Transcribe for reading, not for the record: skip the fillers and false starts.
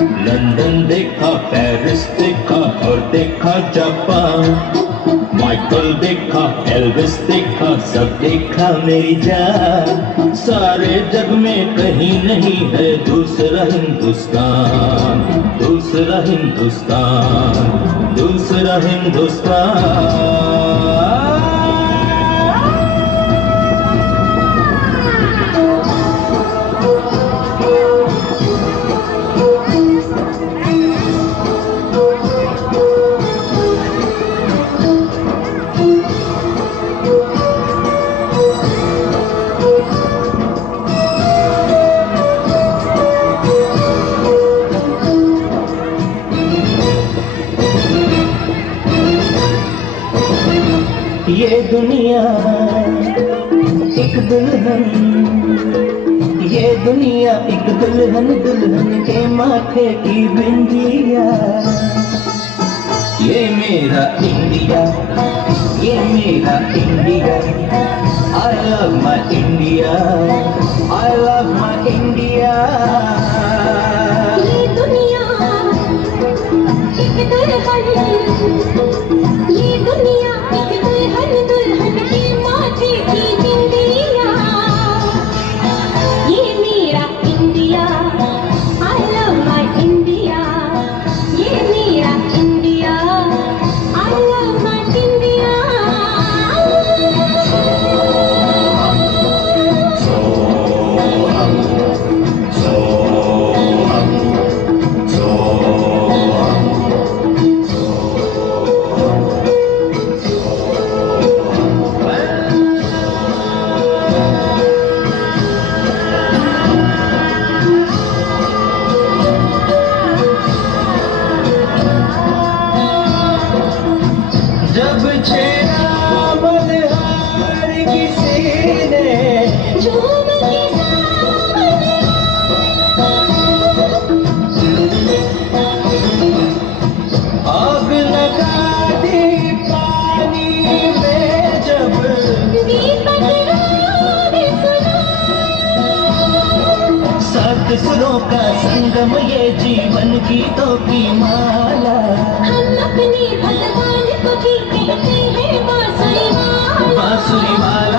London देखा, Paris देखा और देखा जापान। माइकल देखा, एल्विस देखा, सब देखा मेरी जान। सारे जग में कहीं नहीं है दूसरा हिंदुस्तान, दूसरा हिंदुस्तान, दूसरा हिंदुस्तान। ये दुनिया एक दुल्हन, ये दुनिया एक दुल्हन, दुल्हन के माथे की बिंदिया। ये मेरा इंडिया, ये मेरा India. I love my India, I love my India। ये दुनिया एक दुल्हन, ये दुनिया एक दुल्हन, दुल्हन के माथे की बिंदिया। ये मेरा India, I love my India। ये मेरा India, I love my India। जब छेड़ा मल्हार किसी ने, झूम के सामने आग लगा दी पानी में जब, दीपक राग सुनाया। सात सुरों का संगम ये जीवन गीतों की माला। हम अपने भगवान को भी कहते हैं बांसुरी वाला। बांसुरी वाला।